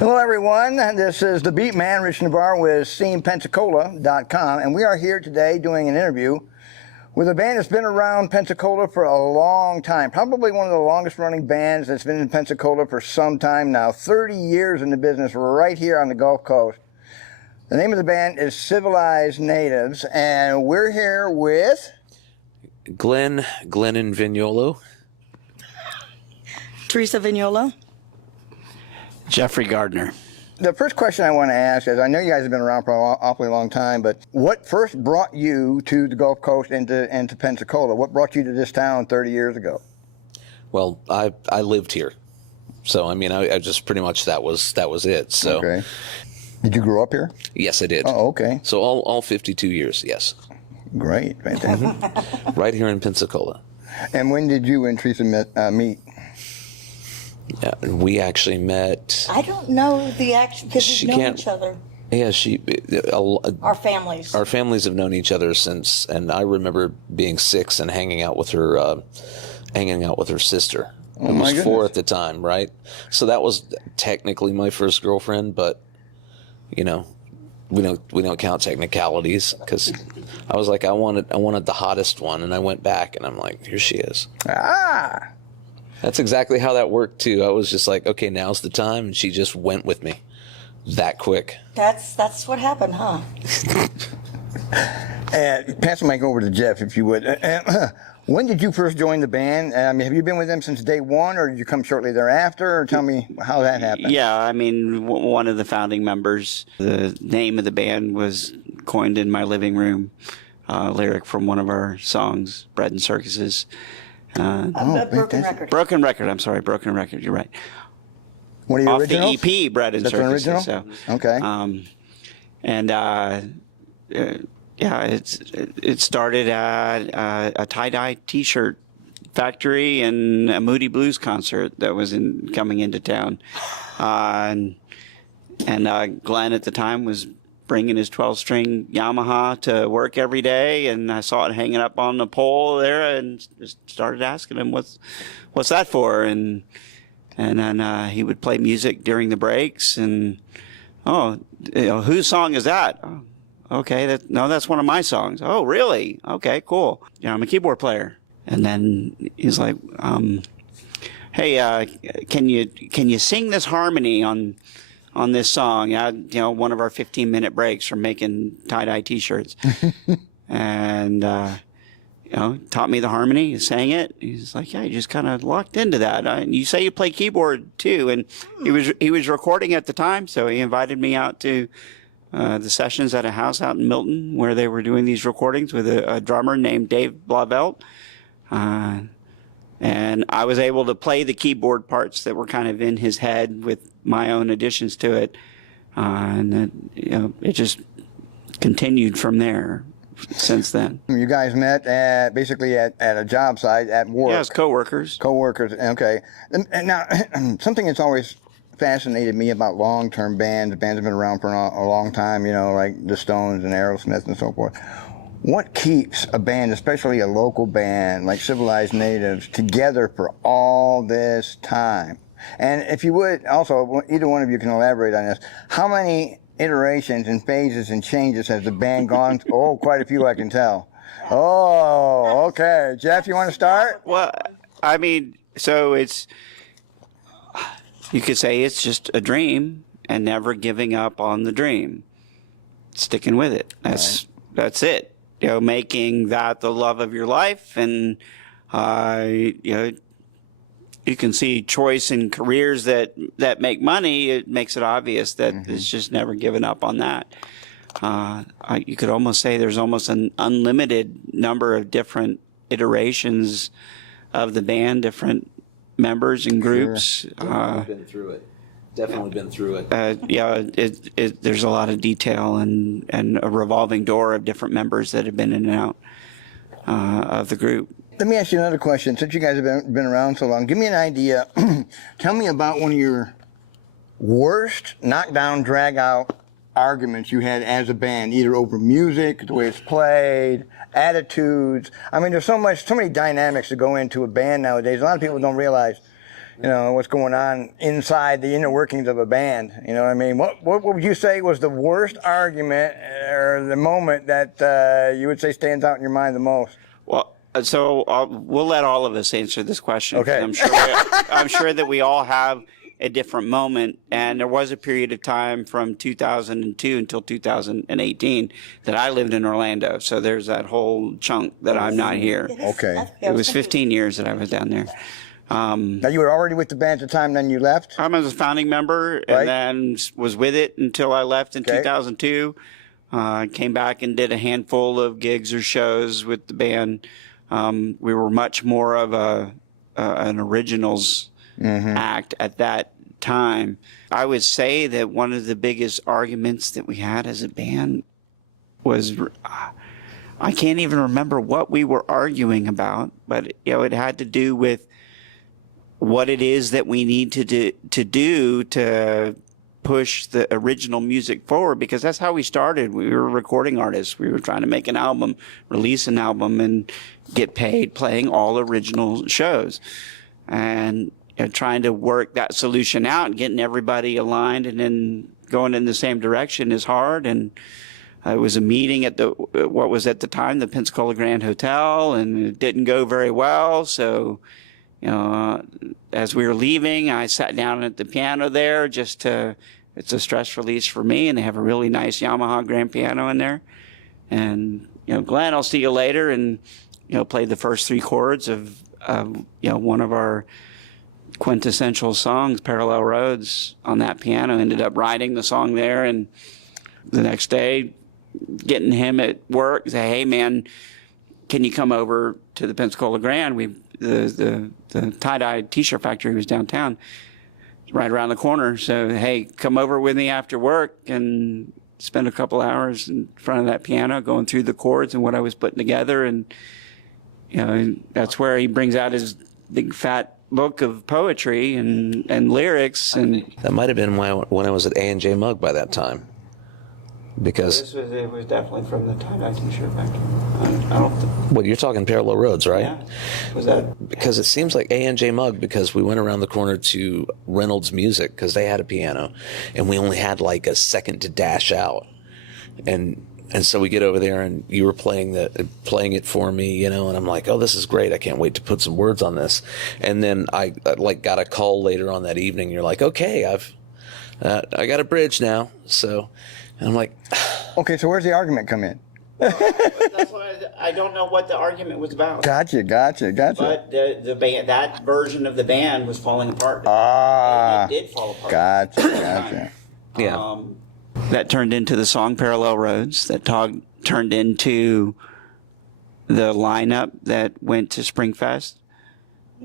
Hello everyone, this is the Beat Man, Rich Navarre with ScenePensacola.com, and we are here today doing an interview with a band that's been around Pensacola for a long time. Probably one of the longest running bands that's been in Pensacola for some time now. 30 years in the business right here on the Gulf Coast. The name of the band is Civilized Natives, and we're here with... Glenn and Vignolo. Teresa Vignolo. Jeffrey Gardner. The first question I want to ask is, I know you guys have been around for an awfully long time, but what first brought you to the Gulf Coast and to Pensacola? What brought you to this town 30 years ago? Well, I lived here, so I mean, I just pretty much that was it. So, okay. Did you grow up here? Yes, I did. Oh, okay. So all 52 years, yes. Great, fantastic. Right here in Pensacola. And when did you and Teresa meet? Yeah, we actually met. I don't know the action because we've known each other. Yeah, Our families. Our families have known each other since, and I remember being 6 and hanging out with her sister. Oh, I was 4 at the time, right? So that was technically my first girlfriend, but you know, we don't count technicalities, because I was like, I wanted the hottest one, and I went back and I'm like, here she is. Ah. That's exactly how that worked too. I was just like, okay, now's the time, and she just went with me that quick. That's what happened, huh? Pass the mic over to Jeff, if you would. When did you first join the band? I mean, have you been with them since day one, or did you come shortly thereafter? Or tell me how that happened. Yeah, I mean, one of the founding members. The name of the band was coined in my living room. Lyric from one of our songs, Bread and Circuses. Broken Record. Broken Record. I'm sorry, Broken Record. You're right. One of your Off originals? the EP, Bread and That's Circuses. an original? So, Okay. Yeah, it started at a tie-dye T-shirt factory and a Moody Blues concert that was coming into town, and Glenn at the time was bringing his 12-string Yamaha to work every day, and I saw it hanging up on the pole there, and just started asking him, "What's that for?" And then he would play music during the breaks, and whose song is that? Oh, okay, that's one of my songs. Oh, really? Okay, cool. Yeah, I'm a keyboard player. And then he's like, "Hey, can you sing this harmony on this song?" One of our 15-minute breaks from making tie-dye T-shirts, and taught me the harmony, sang it. He's like, "Yeah, you just kind of locked into that. And you say you play keyboard too." And he was recording at the time, so he invited me out to the sessions at a house out in Milton where they were doing these recordings with a drummer named Dave Blavelt. And I was able to play the keyboard parts that were kind of in his head with my own additions to it. And then, it just continued from there since then. You guys met basically at a job site at work. Yeah, as co-workers. Co-workers, okay. And now, something that's always fascinated me about long-term bands have been around for a long time, like the Stones and Aerosmith and so forth. What keeps a band, especially a local band like Civilized Natives, together for all this time? And if you would, also, either one of you can elaborate on this. How many iterations and phases and changes has the band gone through? Oh, quite a few, I can tell. Oh, okay. Jeff, you want to start? Well, I mean, so you could say it's just a dream and never giving up on the dream. Sticking with it. That's it. Making that the love of your life, and you can see choice in careers that make money. It makes it obvious that it's just never given up on that. You could almost say there's almost an unlimited number of different iterations of the band, different members and groups. Sure. Been through it. Definitely been through it. There's a lot of detail and a revolving door of different members that have been in and out of the group. Let me ask you another question. Since you guys have been around so long, give me an idea. Tell me about one of your worst knockdown, drag-out arguments you had as a band, either over music, the way it's played, attitudes. I mean, there's so many dynamics that go into a band nowadays. A lot of people don't realize, what's going on inside the inner workings of a band. You know what I mean? What would you say was the worst argument or the moment that you would say stands out in your mind the most? Well, so we'll let all of us answer this question. Okay. I'm sure that we all have a different moment, and there was a period of time from 2002 until 2018 that I lived in Orlando. So there's that whole chunk that I'm not here. Okay. It was 15 years that I was down there. Now, you were already with the band at the time, then you left? I was a founding member, Right. and then was with it until I left in 2002. Came back and did a handful of gigs or shows with the band. We were much more of an originals act at that time. I would say that one of the biggest arguments that we had as a band was, I can't even remember what we were arguing about, but it had to do with what it is that we need to do to push the original music forward, because that's how we started. We were recording artists. We were trying to make an album, release an album, and get paid playing all original shows. And trying to work that solution out and getting everybody aligned and then going in the same direction is hard. And it was a meeting at what was at the time the Pensacola Grand Hotel, and it didn't go very well. So, as we were leaving, I sat down at the piano there it's a stress release for me, and they have a really nice Yamaha grand piano in there. And, Glenn, I'll see you later, and, played the first three chords of, one of our quintessential songs, Parallel Roads, on that piano. Ended up writing the song there, and the next day, getting him at work, say, hey, man, can you come over to the Pensacola Grand? The tie-dye T-shirt factory was downtown, right around the corner. So, hey, come over with me after work and spend a couple hours in front of that piano going through the chords and what I was putting together. And, that's where he brings out his big fat book of poetry and lyrics. And that might have been when I was at A&J Mug by that time. Because it was definitely from the tie-dye T-shirt factory. Well, you're talking Parallel Roads, right? Yeah. Was that? Because it seems like A&J Mug, because we went around the corner to Reynolds Music because they had a piano, and we only had like a second to dash out, and so we get over there, and you were playing it for me, and I'm like, oh, this is great. I can't wait to put some words on this. And then I got a call later on that evening. You're like, okay, I got a bridge now, so. And I'm like, okay, so where's the argument come in? That's why I don't know what the argument was about. Gotcha. But the band, that version of the band was falling apart. It did fall apart. Gotcha. yeah. That turned into the song Parallel Roads. That turned into the lineup that went to Springfest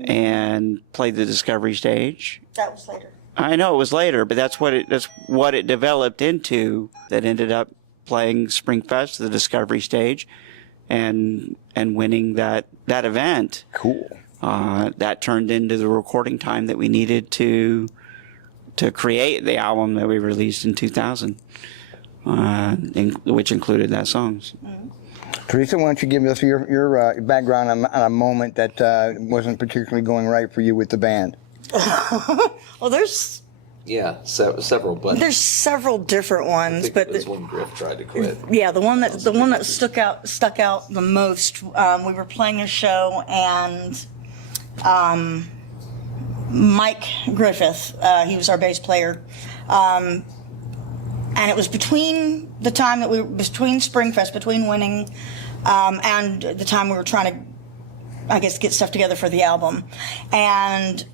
and played the Discovery stage. That was later. I know it was later, but that's what it developed into. That ended up playing Springfest, the Discovery stage, and winning that event. Cool. That turned into the recording time that we needed to create the album that we released in 2000, which included that songs. Teresa, why don't you give us your background on a moment that wasn't particularly going right for you with the band? Well, there's several, but there's several different ones, but there's one Griff tried to quit. Yeah, the one that stuck out the most. We were playing a show, and Mike Griffith, he was our bass player, and it was between the time that between Springfest, between winning, and the time we were trying to, I guess, get stuff together for the album, and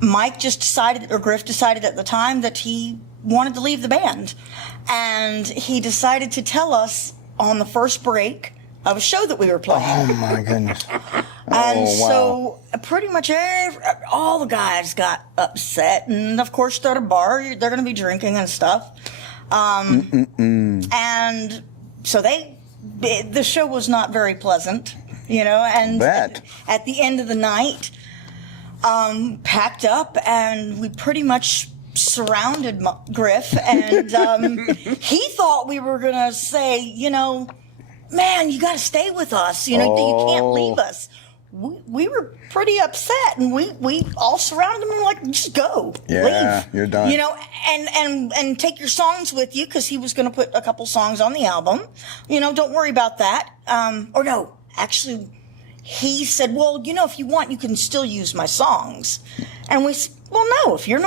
Mike just decided, or Griff decided at the time, that he wanted to leave the band. And he decided to tell us on the first break of a show that we were playing. Oh, my goodness. And so pretty much all the guys got upset. And, of course, they're at a bar. They're going to be drinking and stuff. And so the show was not very pleasant, And at the end of the night, packed up, and we pretty much surrounded Griff, and he thought we were gonna say, man, you got to stay with us, you can't leave us. we were pretty upset, and we all surrounded him and were like, just go, Yeah, leave. you're done. You know, and take your songs with you, because he was going to put a couple songs on the album. You know, don't worry about that. Or no, actually, he said, well, you know, if you want, you can still use my songs. And we said, well, no, if you're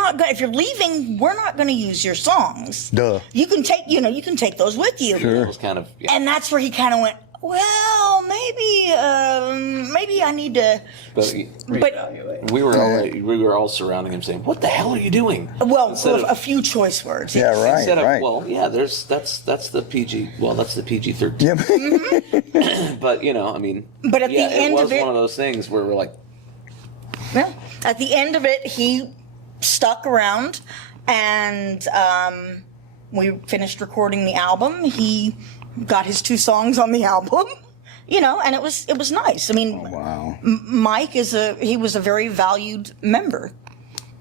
leaving, we're not going to use your songs. Duh. You can take those with you. It was kind of, And that's where he kind of went, well, maybe I need to. but we were all surrounding him saying, what the hell are you doing? Well, Instead of- a few choice words. Yeah, right, Instead of, right. well, yeah, that's the PG. Well, that's the PG-13. Yeah. But you know, I mean, But at the end it of was it- one of those things where we're like, Yeah. At the end of it, he stuck around, and we finished recording the album. He got his 2 songs on the album, you know, and it was nice. I mean, Wow. Mike was a very valued member.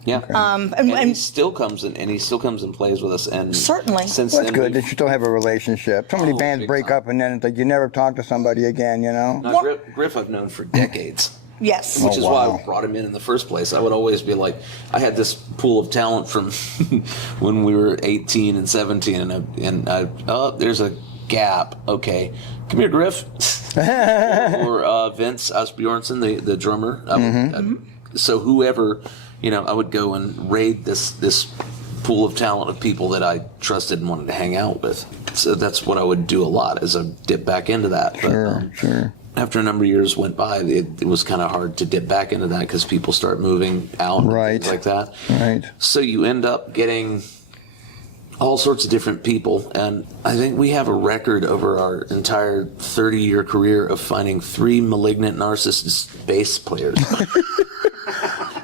yeah, And he still comes in, and he still comes and plays with us, and Certainly. since That's then good we've- that you still have a relationship. So many Oh, bands big break time. up and then it's like you never talk to somebody again, you know? Now, Griff I've known for decades. Yes. Which is wow. why I brought him in the first place. I would always be like, I had this pool of talent from when we were 18 and 17, oh, there's a gap. Okay, come here, Griff. or Vince Asbjornsen, the drummer. So whoever, you know, I would go and raid this pool of talent of people that I trusted and wanted to hang out with. So that's what I would do a lot, is I dip back into that. But, Sure. after a number of years went by, it was kind of hard to dip back into that because people start moving out and Right. things like that. Right. So you end up getting all sorts of different people, and I think we have a record over our entire 30-year career of finding 3 malignant narcissist bass players.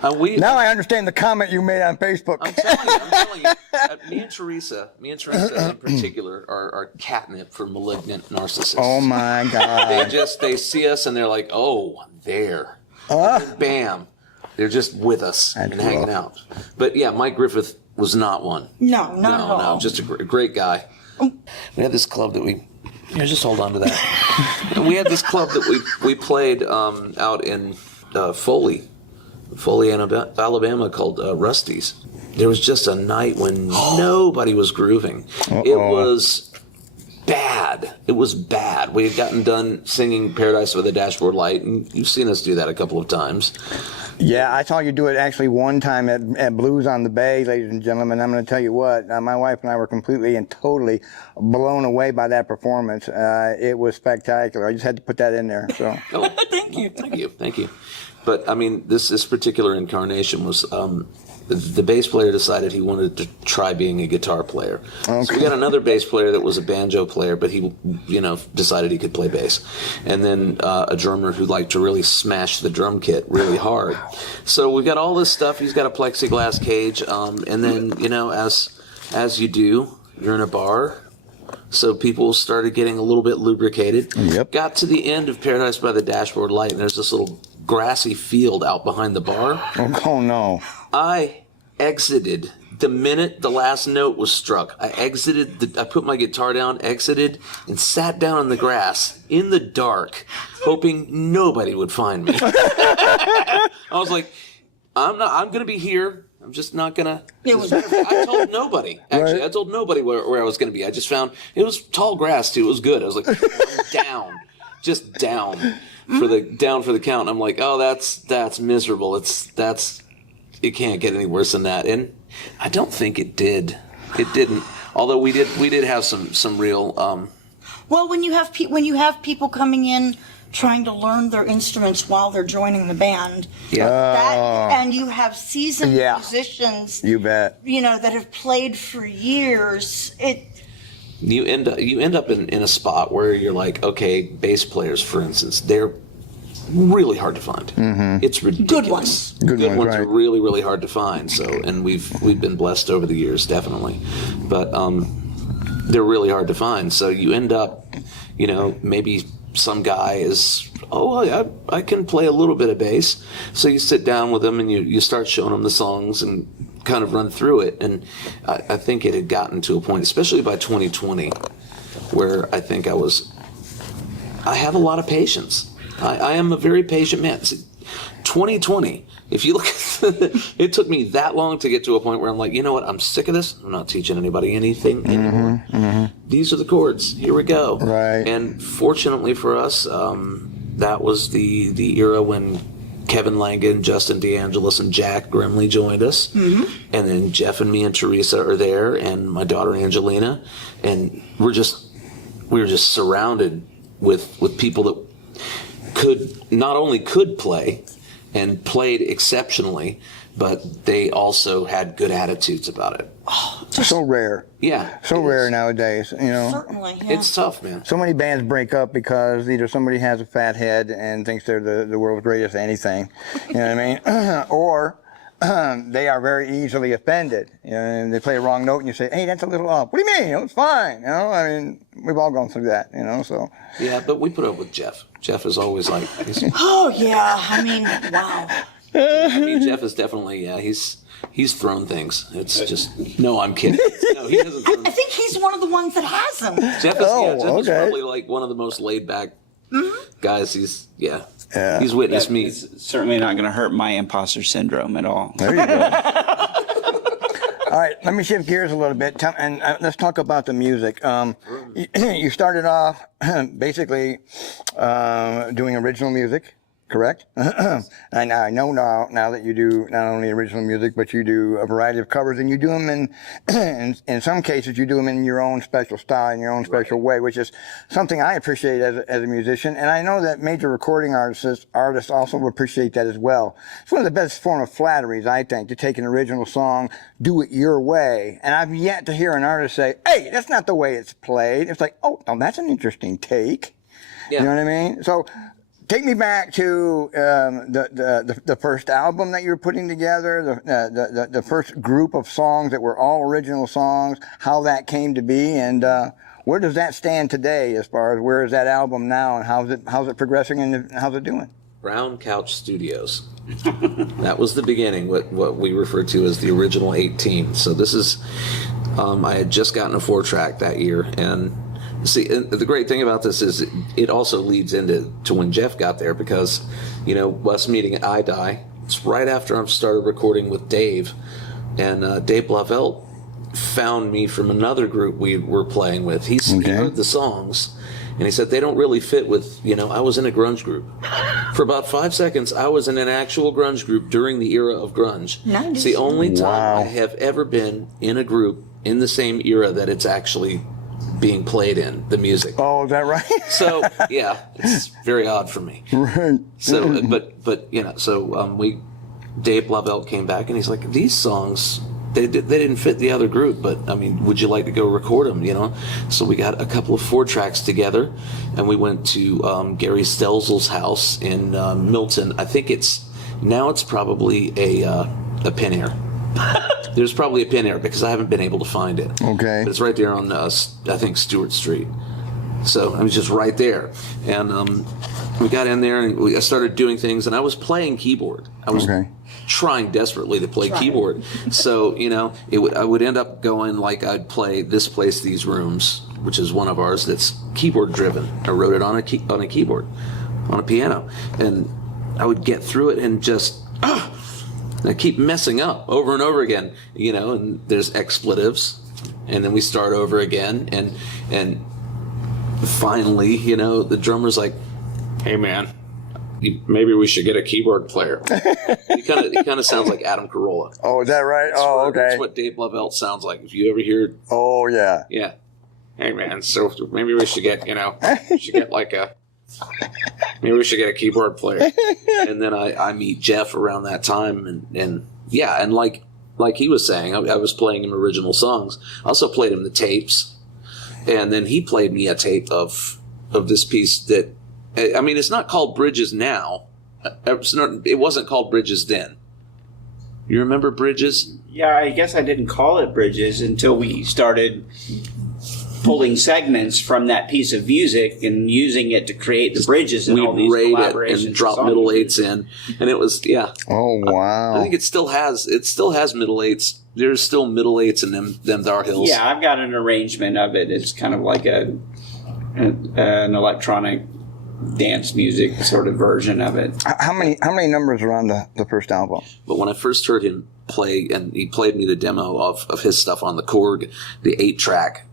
Now I understand the comment you made on Facebook. I'm telling you, me and Teresa in particular are catnip for malignant narcissists. Oh my God. They see us and they're like, oh, there. And bam. They're just with us That's and hanging rough. out. But yeah, Mike Griffith was not one. No, not at all. No, just a great guy. We had this club that just hold on to that. And we had this club that we played out in Foley, Alabama, called Rusty's. There was just a night when nobody was grooving. It was bad. It was bad. We had gotten done singing Paradise with a Dashboard Light, and you've seen us do that a couple of times. Yeah, I saw you do it actually one time at Blues on the Bay, ladies and gentlemen. I'm going to tell you what, my wife and I were completely and totally blown away by that performance. It was spectacular. I just had to put that in there. So. Oh, thank you. But I mean, this particular incarnation was the bass player decided he wanted to try being a guitar player. Okay. So we got another bass player that was a banjo player, but he, decided he could play bass. And then a drummer who liked to really smash the drum kit really hard. So we got all this stuff. He's got a plexiglass cage, and then as you do, you're in a bar. So people started getting a little bit lubricated. Yep. Got to the end of Paradise by the Dashboard Light, and there's this little grassy field out behind the bar. Oh no. I exited the minute the last note was struck. I put my guitar down, exited, and sat down in the grass in the dark, hoping nobody would find me. I was like, I'm going to be here. I'm just not gonna. I told nobody. Actually, I told nobody where I was gonna be. I just found it was tall grass too. It was good. I was like, I'm down for the count. And I'm like, oh, that's miserable. It can't get any worse than that. And I don't think it did. It didn't. Although we did have some real. Well, when you have people coming in trying to learn their instruments while they're joining the band. Yeah. And you have seasoned musicians. You bet. That have played for years. You end up in a spot where you're like, okay, bass players, for instance, they're really hard to find. Mm-hmm. It's ridiculous. Good ones, are right. really, really hard to find. So, and we've been blessed over the years, definitely, but they're really hard to find. So you end up, maybe some guy is, I can play a little bit of bass. So you sit down with them and you start showing them the songs and kind of run through it. And I think it had gotten to a point, especially by 2020, where I think I have a lot of patience. I am a very patient man. 2020. If you look, it took me that long to get to a point where I'm like, you know what? I'm sick of this. I'm not teaching anybody anything anymore. These are the chords. Here we go. Right. And fortunately for us, that was the era when Kevin Langan, Justin DeAngelis, and Jack Grimley joined us. And then Jeff and me and Teresa are there, and my daughter Angelina, and we were just surrounded with people that not only could play and played exceptionally, but they also had good attitudes about it. So rare. Yeah. So rare nowadays, you know. Certainly, yeah. It's tough, man. So many bands break up because either somebody has a fat head and thinks they're the world's greatest anything, you know what I mean? Or they are very easily offended. You know, and they play a wrong note and you say, hey, that's a little off. What do you mean? It's fine. You know, I mean, we've all gone through that, you know, so. Yeah, but we put up with Jeff. Jeff is always like, Oh, yeah. I mean, wow. I mean, Jeff is definitely, yeah, he's thrown things. It's just, no, I'm kidding. No, he hasn't thrown I think he's one of the ones that has them. Jeff is okay. probably like one of the most laid back guys. He's Yeah. he's witnessed me. It's certainly not going to hurt my imposter syndrome at all. There you go. All right, let me shift gears a little bit, and let's talk about the music. You started off basically doing original music, correct? And I know now that you do not only original music, but you do a variety of covers, and you do them in some cases you do them in your own special style, in your own special way, which is something I appreciate as a musician, and I know that major recording artists also appreciate that as well. It's one of the best form of flatteries, I think, to take an original song, do it your way, and I've yet to hear an artist say, hey, that's not the way it's played. It's like, oh, that's an interesting take. Yeah. You know what I mean? So take me back to the first album that you were putting together, the first group of songs that were all original songs, how that came to be, and where does that stand today as far as where is that album now, and how's it progressing and how's it doing? Brown Couch Studios. That was the beginning, what we refer to as the original 18. So this is, I had just gotten a 4-track that year, and see, the great thing about this is it also leads into when Jeff got there, because, you know, us meeting at iDie, it's right after I've started recording with Dave, and Dave Blavelt found me from another group we were playing with. He heard the songs, and he said they don't really fit with, you know, I was in a grunge group. For about 5 seconds, I was in an actual grunge group during the era of grunge. Nice. It's the only time I have ever been in a group in the same era that it's actually being played in the music. Oh, is that right? So yeah, it's very odd for me. Right. So, but you know, so Dave Blavelt came back and he's like, these songs, they didn't fit the other group, but I mean, would you like to go record them? You know, so we got a couple of 4-tracks together, and we went to Gary Stelzel's house in Milton. I think it's probably a Pin Air. There's probably a Pin Air because I haven't been able to find it. Okay. But it's right there on, I think, Stewart Street. So I was just right there. And we got in there and I started doing things, and I was playing keyboard. I was trying desperately to play keyboard. So, you know, I would end up going like I'd play This Place, These Rooms, which is one of ours that's keyboard driven. I wrote it on a keyboard, on a piano. And I would get through it and just... I keep messing up over and over again, you know, and there's expletives, and then we start over again, and finally, you know, the drummer's like, hey man, maybe we should get a keyboard player. He kind of sounds like Adam Carolla. Oh, is that right? Okay. That's what Dave Blavelt sounds like. If you ever hear... Oh, yeah. Yeah. Hey man, so maybe we should get, you know, maybe we should get a keyboard player. And then I meet Jeff around that time, and yeah, and like he was saying, I was playing him original songs. I also played him the tapes, and then he played me a tape of this piece that, I mean, it's not called Bridges now. It wasn't called Bridges then. You remember Bridges? Yeah, I guess I didn't call it Bridges until we started pulling segments from that piece of music and using it to create the bridges and all these collaborations. It and drop middle eights in, and it was Oh wow! I think it still has middle eights. There's still middle eights in them Dar Hills. Yeah, I've got an arrangement of it. It's kind of like an electronic dance music sort of version of it. How many numbers are on the first album? But when I first heard him play, and he played me the demo of his stuff on the Korg, the 8-track,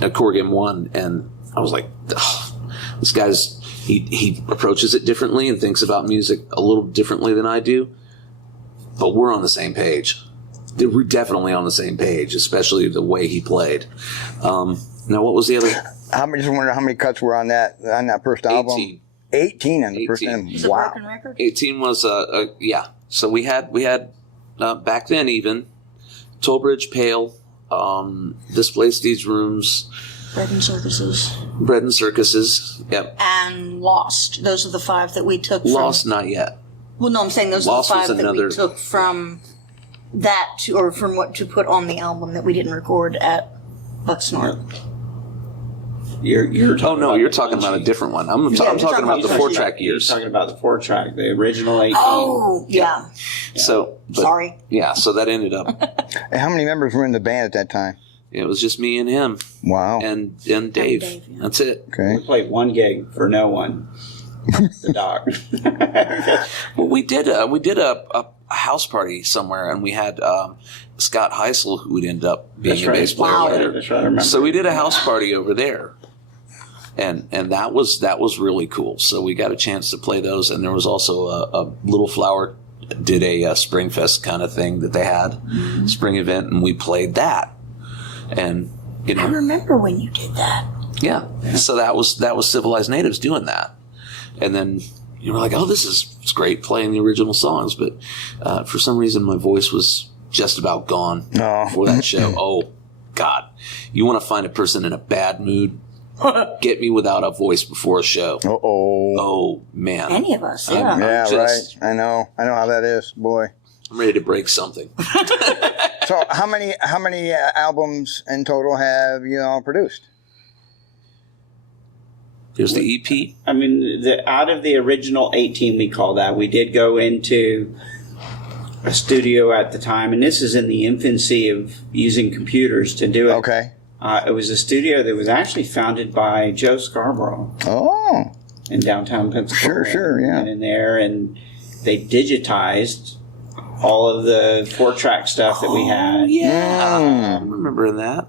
a Korg M1, and I was like, oh, this guy's, he approaches it differently and thinks about music a little differently than I do, but we're on the same page. We're definitely on the same page, especially the way he played. Now, what was the other? Just wonder how many cuts were on that first album. 18. 18 on the first album. Is it Wow. Broken Record? 18 was yeah. So we had back then even Tollbridge Pale, Displaced These Rooms, Bread and Circuses. Bread and Circuses. Yep. And Lost. Those are the 5 that we took from... Lost, not yet. Well, no, I'm saying those Lost are was the 5 that another- we took from that or from what to put on the album that we didn't record at Bucksnort. You're talking Oh no, about you're the talking ones about a you- different one. I'm you're talking talking about the about- 4-track You're years. talking about the 4-track, the original 18. Oh, yeah. So, but, Sorry. Yeah, so that ended up. And how many members were in the band at that time? It was just me and him Wow. and Dave. Dave, yeah. That's it. Okay. We played one gig for no one. The doc. Well, we did a house party somewhere, and we had Scott Heisel, who would end up being That's a right. bass player Wow. later. That's right, I remember. So we did a house party over there, and that was really cool. So we got a chance to play those, and there was also a Little Flower did a Springfest kind of thing that they had, spring event, and we played that, and you I know, remember when you did that. yeah. So that was Civilized Natives doing that, and then you were like, oh, this is great playing the original songs, but for some reason my voice was just about gone No. for that show. Oh God, you want to find a person in a bad mood? Get me without a voice before a show. Uh-oh. Oh man, Any of us, I'm- yeah. Yeah, just- right. I know how that is, boy. I'm ready to break something. So how many albums in total have you all produced? Here's the EP. I mean, out of the original 18, we call that, we did go into a studio at the time, and this is in the infancy of using computers to do it. Okay. It was a studio that was actually founded by Joe Scarborough Oh. in downtown Pensacola. Sure, yeah. And in there, and they digitized all of the 4-track stuff that we had. Yeah, I'm remembering that.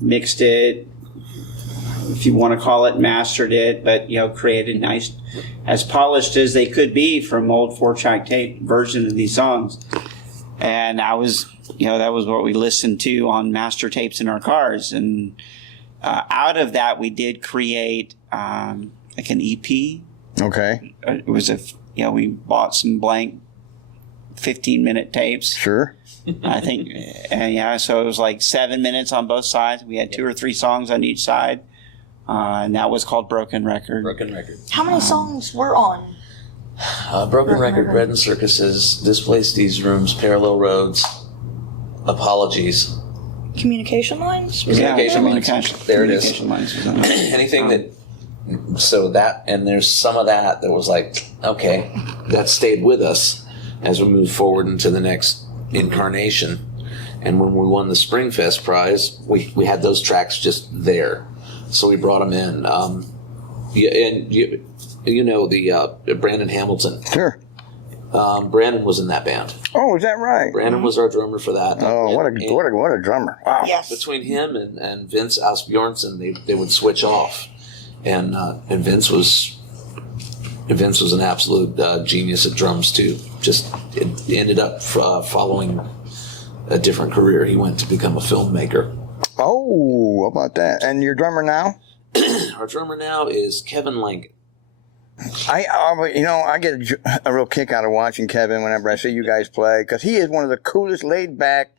Mixed it, if you want to call it, mastered it, but created nice, as polished as they could be from old 4-track tape version of these songs. And that was what we listened to on master tapes in our cars. And out of that, we did create like an EP. Okay. It was we bought some blank 15-minute tapes. Sure. I think, and so it was like 7 minutes on both sides. We had 2 or 3 songs on each side, and that was called Broken Record. Broken Record. How many songs were on? Broken Record, Bread and Circuses, Displaced These Rooms, Parallel Roads, Apologies. Communication Lines? Was that Communication on Lines. There it is. Communication Lines was on it. Anything that, so that, and there's some of that was like, okay, that stayed with us as we moved forward into the next incarnation. And when we won the Springfest prize, we had those tracks just there. So we brought them in. The Brandon Hamilton. Sure. Brandon was in that band. Oh, is that right? Brandon was our drummer for that. Oh, what And a drummer! Wow. Yes. between him and Vince Asbjornsen, they would switch off, and Vince was an absolute genius at drums too. Just it ended up following a different career. He went to become a filmmaker. Oh, how about that? And your drummer now? Our drummer now is Kevin Langan. I get a real kick out of watching Kevin whenever I see you guys play, because he is one of the coolest, laid back,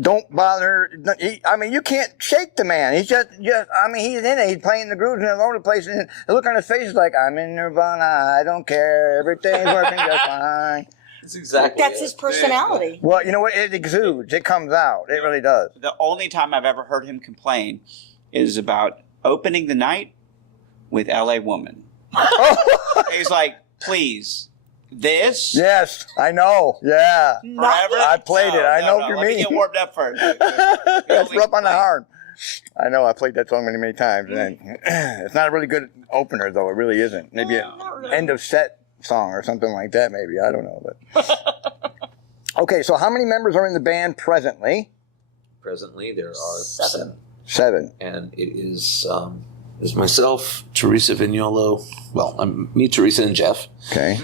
don't bother. You can't shake the man. He's just. He's in it. He's playing the grooves and all over the place, and the look on his face is like, I'm in Nirvana. I don't care. Everything's working just fine. That's exactly. That's his personality. Well, you know what? It exudes. It comes out. It really does. The only time I've ever heard him complain is about opening the night with L.A. Woman. He's like, please, this? Yes, I know. Yeah. Not Forever? yet. I played it. I know what you Let me mean. get warmed up first. That's rough on the hard. I know I played that song many times, and it's not a really good opener though. It really isn't. Maybe an end of set song or something like that. Maybe I don't know, but okay. So how many members are in the band presently? Presently, there are 7. 7. And it is myself, Teresa Vignolo. Well, me, Teresa, and Jeff. Okay.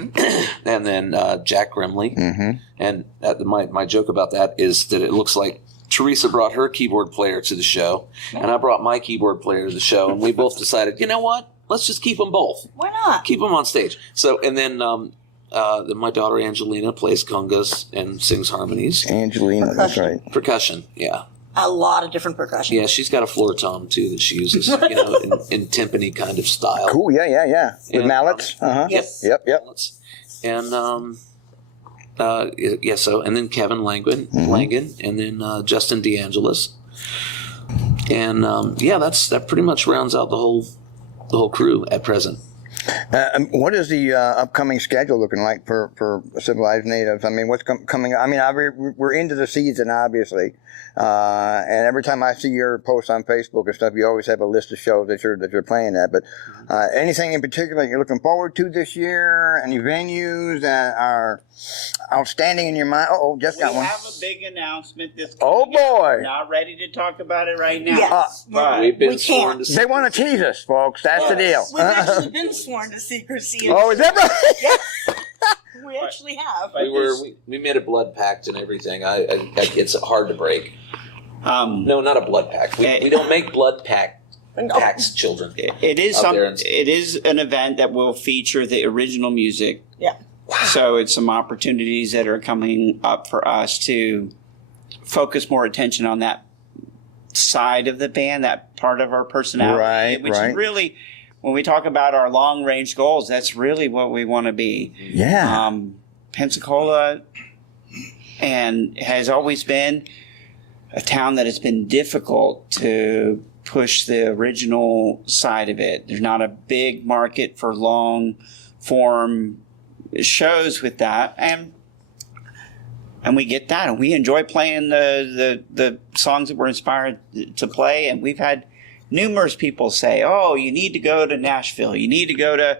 And then Jack Grimley. Mm-hmm. And my joke about that is that it looks like Teresa brought her keyboard player to the show, and I brought my keyboard player to the show, and we both decided, you know what? Let's just keep them both. Why not? Keep them on stage. So, and then my daughter Angelina plays congas and sings harmonies. Angelina, that's right. Percussion, yeah. A lot of different percussion. Yeah, she's got a floor tom too that she uses, in timpani kind of style. Cool. Yeah. With And, mallets. Yes. Yep. And so and then Kevin Langan, and then Justin DeAngelis, and that pretty much rounds out the whole crew at present. What is the upcoming schedule looking like for Civilized Natives? I mean, what's coming? I mean, we're into the season, obviously, and every time I see your posts on Facebook and stuff, you always have a list of shows that you're playing at. But anything in particular you're looking forward to this year? Any venues that are outstanding in your mind? Just got one. We have a big announcement this Oh boy! Not ready to talk about it right now. Yes. But We've been we sworn can't. to They want to tease us, folks. That's the deal. We've actually been sworn to secrecy. Oh, is that right? Yes. We actually have. we made a blood pact and everything. It's hard to break. No, not a blood pact. We don't make blood pacts, children. It is an event that will feature the original music. Yeah. So it's some opportunities that are coming up for us to focus more attention on that side of the band, that part of our personality, which is really, when we talk about our long range goals, that's really what we want to be. Yeah. Pensacola and has always been a town that has been difficult to push the original side of it. There's not a big market for long form shows with that, and we get that, and we enjoy playing the songs that we're inspired to play. And we've had numerous people say, "Oh, you need to go to Nashville. You need to go to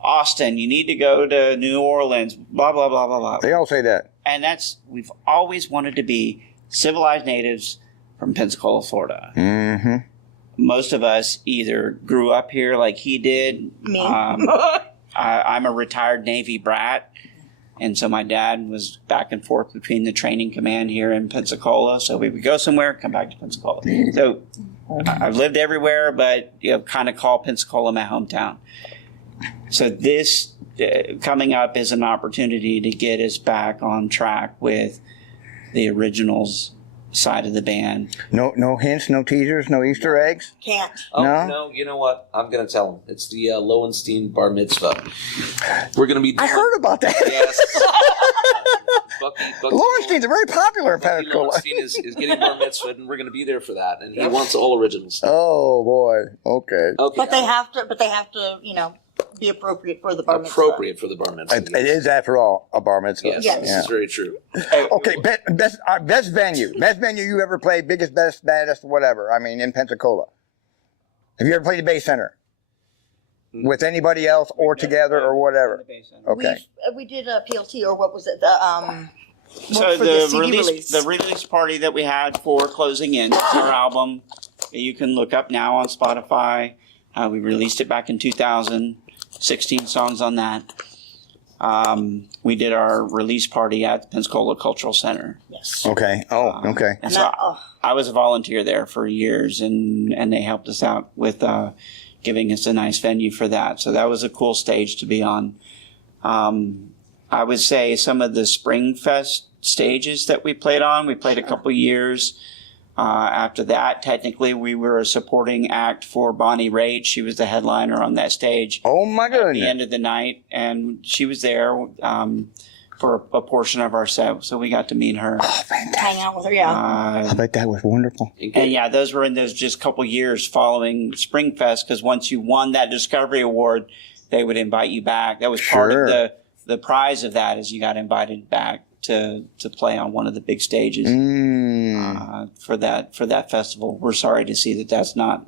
Austin. You need to go to New Orleans." Blah blah blah blah blah. They all say that, and we've always wanted to be Civilized Natives from Pensacola, Florida. Mm-hmm. Most of us either grew up here like he did. Me. I'm a retired Navy brat, and so my dad was back and forth between the training command here in Pensacola. So we would go somewhere, come back to Pensacola. So I've lived everywhere, but kind of call Pensacola my hometown. So this coming up is an opportunity to get us back on track with the originals side of the band. No hints, no teasers, no Easter eggs. Can't. Oh, No? no, you know what? I'm going to tell them. It's the Lowenstein Bar Mitzvah. We're going to be... I heard about that. Yes. Bucky Lowenstein's are very popular in Bucky Pensacola. Lowenstein is getting Bar Mitzvah, and we're going to be there for that. And he wants all originals. Oh boy. Okay. Okay. But they have to, be appropriate for the bar mitzvah. Appropriate for the Bar Mitzvah. It is, after all, a bar mitzvah. Yes, Yes. this Yeah. is very true. Okay, best venue you ever played, biggest, best, baddest, whatever. I mean, in Pensacola. Have you ever played the Bay Center with anybody else or together or whatever? Okay. We did a PLT, or what was it? So for the CD release party that we had for Closing In, it's our album. You can look up now on Spotify. We released it back in 2000. 16 songs on that. We did our release party at the Pensacola Cultural Center. Yes. Okay. Oh, okay. And so I was a volunteer there for years, and they helped us out with giving us a nice venue for that. So that was a cool stage to be on. I would say some of the Spring Fest stages that we played on, we played a couple years. After that, technically, we were a supporting act for Bonnie Raitt. She was the headliner on that stage. Oh, my At the goodness. end of the night, and she was there for a portion of our set, so we got to meet her. Oh, fantastic. Hang out with her, yeah. I bet that was wonderful. And yeah, those were in those just couple years following Springfest, because once you won that Discovery Award, they would invite you back. That was part Sure. of the prize of that, is you got invited back to play on one of the big stages. for that festival. We're sorry to see that that's not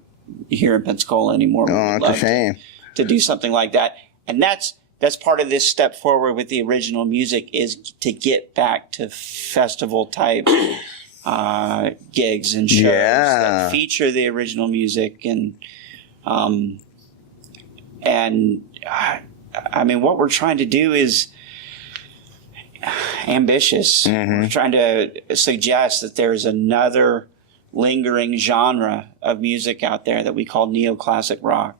here in Pensacola anymore. Oh, it's a shame. To do something like that. And that's part of this step forward with the original music, is to get back to festival type gigs and shows that feature the original music. And I mean, what we're trying to do is ambitious. We're trying to suggest that there's another lingering genre of music out there that we call neoclassic rock.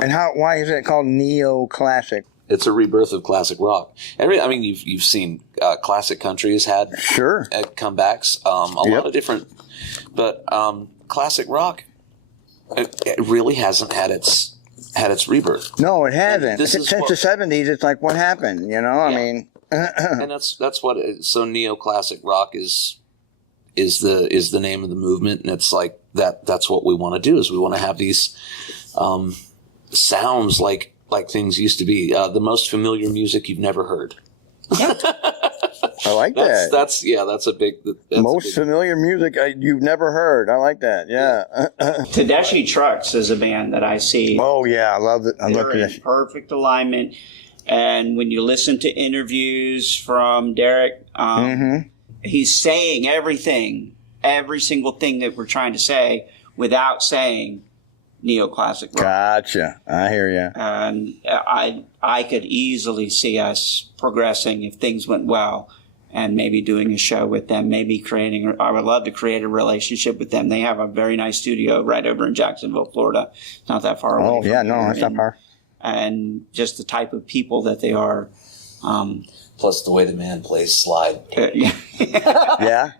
And why is it called neoclassic? It's a rebirth of classic rock. I mean, you've seen classic country has had comebacks, a lot of different, but classic rock, it really hasn't had its rebirth. No, it hasn't. Since the 70s, it's like, what happened? You know, I mean, and that's what. So neoclassic rock is the name of the movement, and it's like that. That's what we want to do. Is we want to have these sounds like things used to be. The most familiar music you've never heard. I like that. That's a big. Most familiar music you've never heard. I like that. Yeah. Tedeschi Trucks is a band that I see. Oh yeah, I love it. They're in perfect alignment. And when you listen to interviews from Derek, he's saying every single thing that we're trying to say without saying neoclassic rock. Gotcha. I hear you. And I could easily see us progressing if things went well, and maybe doing a show with them, maybe I would love to create a relationship with them. They have a very nice studio right over in Jacksonville, Florida. It's not that far away. Oh, yeah, no, it's not far. And just the type of people that they are. Plus the way the man plays slide. Yeah? Yeah,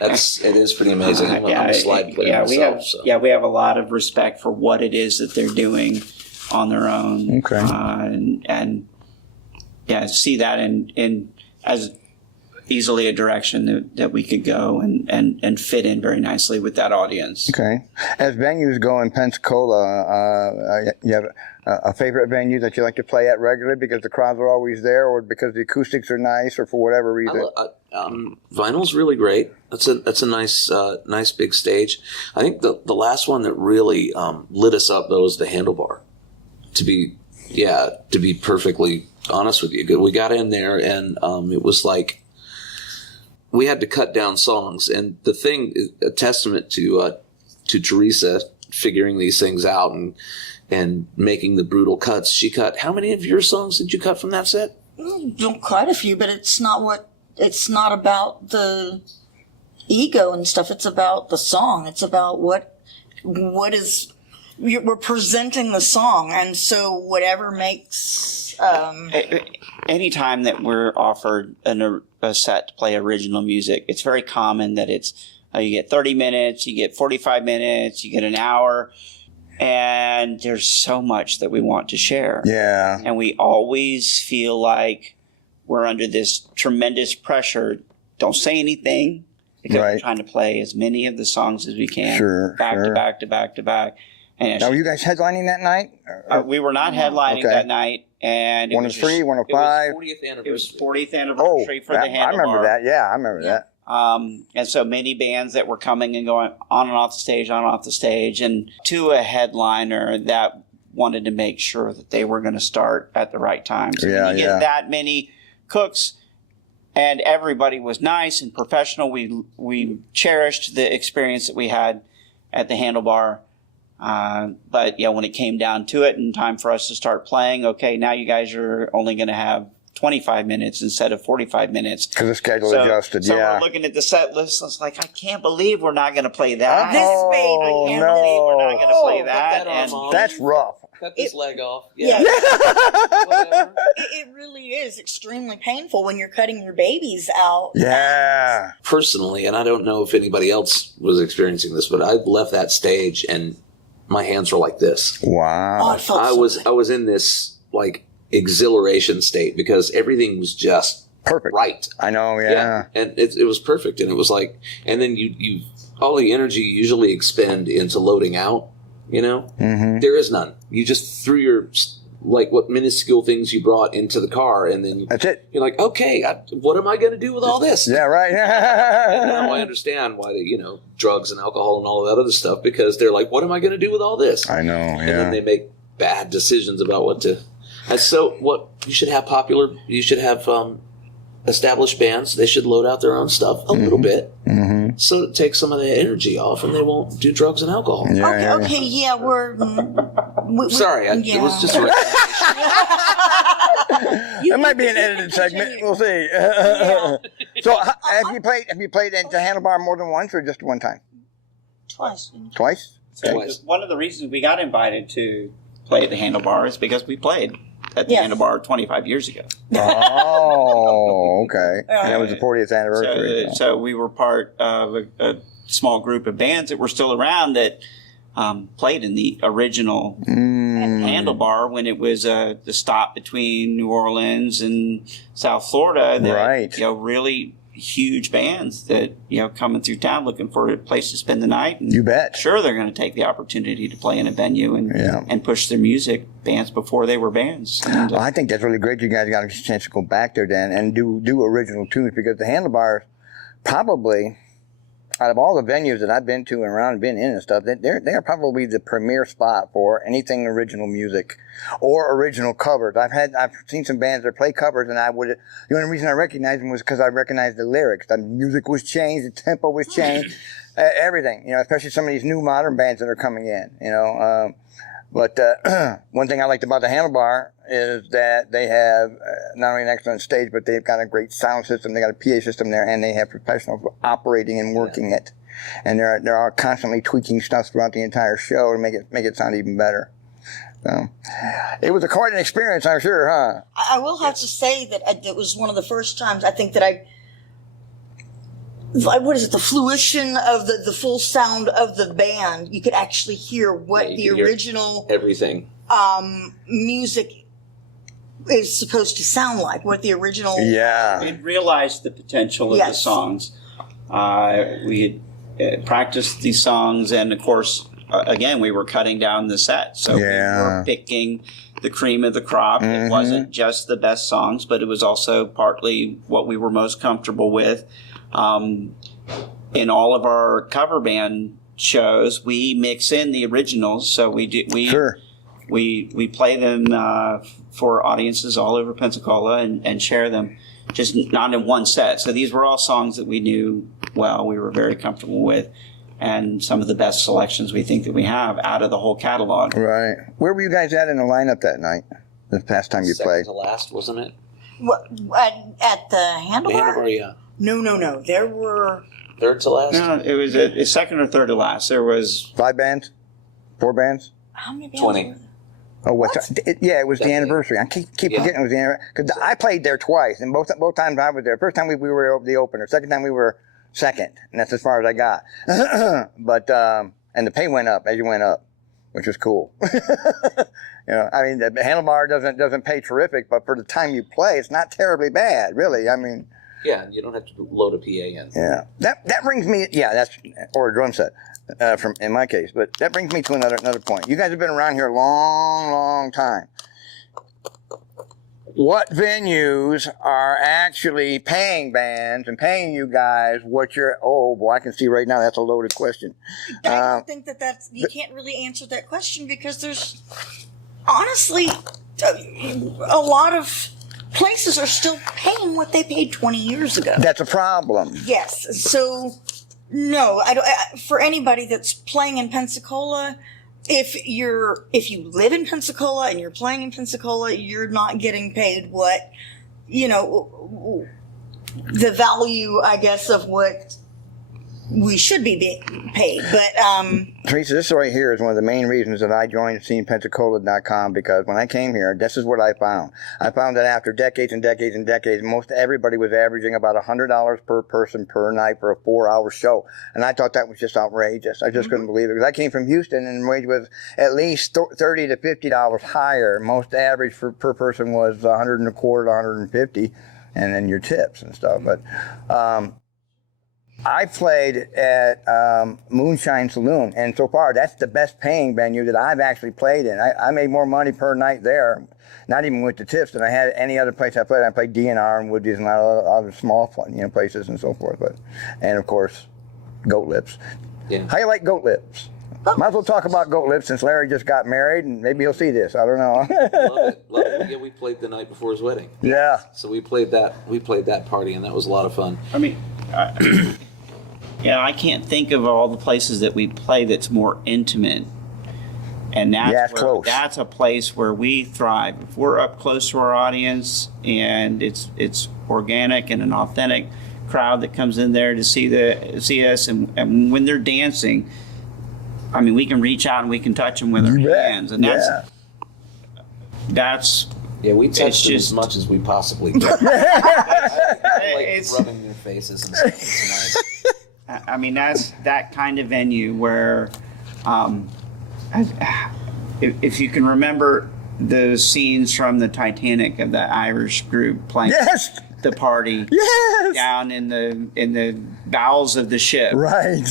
it is pretty amazing. I'm a slide player myself. We have a lot of respect for what it is that they're doing on their own. Okay. And see that in as easily a direction that we could go and fit in very nicely with that audience. Okay. As venues go in Pensacola, you have a favorite venue that you like to play at regularly because the crowds are always there, or because the acoustics are nice, or for whatever reason? Vinyl's really great. That's a nice big stage. I think the last one that really lit us up though was the Handlebar. To be perfectly honest with you, we got in there and it was like we had to cut down songs, and the thing is a testament to Teresa figuring these things out and making the brutal cuts. She cut, how many of your songs did you cut from that set? Quite a few, but it's not about the ego and stuff. It's about the song. It's about what is, we're presenting the song. And so whatever makes, anytime that we're offered a set to play original music, it's very common that it's, you get 30 minutes, you get 45 minutes, you get an hour. And there's so much that we want to share. Yeah. And we always feel like we're under this tremendous pressure. Don't say anything, because we're trying to play as many of the songs as we can. Back to back to back to back. And now, were you guys headlining that night? We were not headlining that night. And it 103, 105? It was 40th anniversary for the Handlebar. I remember that. Yeah, I remember that. And so many bands that were coming and going on and off the stage, and to a headliner that wanted to make sure that they were going to start at the right time. So when you get that many cooks, and everybody was nice and professional, we cherished the experience that we had at the Handlebar. But when it came down to it and time for us to start playing, okay, now you guys are only going to have 25 minutes instead of 45 minutes. Because the schedule adjusted, So we're looking at the set list. It's like, I can't believe we're not going to play that. I can't believe we're not going to play that. That's rough. Cut this leg off. Yeah. Whatever. It really is extremely painful when you're cutting your babies out. Yeah. Personally, and I don't know if anybody else was experiencing this, but I left that stage and my hands were like this. Wow. I was in this like exhilaration state because everything was just perfect. Right. I know, yeah. And it was perfect. And it was like, and then you all the energy you usually expend into loading out, there is none. You just threw your like what minuscule things you brought into the car, and then That's it. you're like, okay, what am I going to do with all this? Yeah, right. And now I understand why they, drugs and alcohol and all that other stuff, because they're like, what am I going to do with all this? I know, yeah. And then they make bad decisions about what to. And so, what you should have established bands. They should load out their own stuff a little bit, so it takes some of the energy off, and they won't do drugs and alcohol. Yeah, Okay, yeah, we're Sorry, yeah. it was just. It might be an edited segment. We'll see. So, have you played at the Handlebar more than once, or just one time? Twice. Twice. So Twice. one of the reasons we got invited to play at the Handlebar is because we played at the Yes. Handlebar 25 years ago. Oh, okay. And that was the 40th anniversary. So we were part of a small group of bands that were still around that played in the original Handlebar when it was the stop between New Orleans and South Florida. That, Right. Really huge bands that coming through town looking for a place to spend the night. And You bet. Sure, they're going to take the opportunity to play in a venue and push their music, bands before they were bands. And, Well, I think that's really great. You guys got a chance to go back there then and do original tunes, because the Handlebars probably, out of all the venues that I've been to and around and been in and stuff, they're probably the premier spot for anything original music or original covers. I've seen some bands that play covers, and the only reason I recognized them was because I recognized the lyrics. The music was changed, the tempo was changed, everything. Especially some of these new modern bands that are coming in. But one thing I liked about the Handlebar is that they have not only an excellent stage, but they've got a great sound system. They got a PA system there, and they have professionals operating and working it. And they're constantly tweaking stuff throughout the entire show to make it sound even better. So it was quite an experience, I'm sure, huh? I will have to say that it was one of the first times I think that what is it, the fruition of the full sound of the band. You could actually hear what Yeah, the you could hear original everything. music is supposed to sound like, what the original. Yeah. we had realized the potential of the Yes. songs. We had practiced these songs, and of course, again, we were cutting down the set. So we were picking the cream of the crop. It wasn't just the best songs, but it was also partly what we were most comfortable with. In all of our cover band shows, we mix in the originals. So we play them for audiences all over Pensacola and share them, just not in one set. So these were all songs that we knew well, we were very comfortable with, and some of the best selections we think that we have out of the whole catalog. Right. Where were you guys at in the lineup that night? The past time you Second played? to last, wasn't it? What, at the Handlebar? Handlebar, yeah. No. There were. Third to last. No, it was a second or third to last. There was 5 bands? 4 bands? How many bands? 20. were there? Oh, what? Yeah, it was the Definitely. anniversary. I keep Yeah. forgetting it was the anniversary. Because I played there twice, and both times I was there. First time we were the opener. Second time we were second, and that's as far as I got. But and the pay went up as you went up, which was cool. I mean, the Handlebar doesn't pay terrific, but for the time you play, it's not terribly bad, really. I mean, Yeah, you don't have to load a PA in. yeah. That brings me, or a drum set, in my case. But that brings me to another point. You guys have been around here a long, long time. What venues are actually paying bands and paying you guys what you're? Oh boy, I can see right now that's a loaded question. I don't think you can't really answer that question, because there's honestly a lot of places are still paying what they paid 20 years ago. That's a problem. Yes. So, no, I don't. For anybody that's playing in Pensacola, if you live in Pensacola and you're playing in Pensacola, you're not getting paid what, the value, I guess, of what we should be being paid. But Teresa, this right here is one of the main reasons that I joined ScenePensacola.com, because when I came here, this is what I found. I found that after decades and decades and decades, most everybody was averaging about $100 per person per night for a 4-hour show. And I thought that was just outrageous. I just couldn't believe it, because I came from Houston and the wage was at least $30 to $50 higher. Most average per person was $125 to $150, and then your tips and stuff. But I played at Moonshine Saloon, and so far that's the best paying venue that I've actually played in. I made more money per night there, not even with the tips, than I had any other place I played. I played DNR and Woody's and a lot of other small, places and so forth. And of course, Goat Lips. Yeah. How you like Goat Lips? Might as well talk about Goat Lips since Larry just got married, and maybe he'll see this. I don't know. Love it. Yeah, we played the night before his wedding. Yeah. So we played that party, and that was a lot of fun. I mean, I can't think of all the places that we play that's more intimate. And it's close. That's a place where we thrive. If we're up close to our audience and it's organic and an authentic crowd that comes in there to see us, and when they're dancing, I mean, we can reach out and we can touch them with our hands, and that's we touched them as much as we possibly can. Like rubbing their faces and stuff. It's nice. I mean, that's that kind of venue where, if you can remember the scenes from the Titanic of the Irish group playing the party down in the bowels of the ship. Right.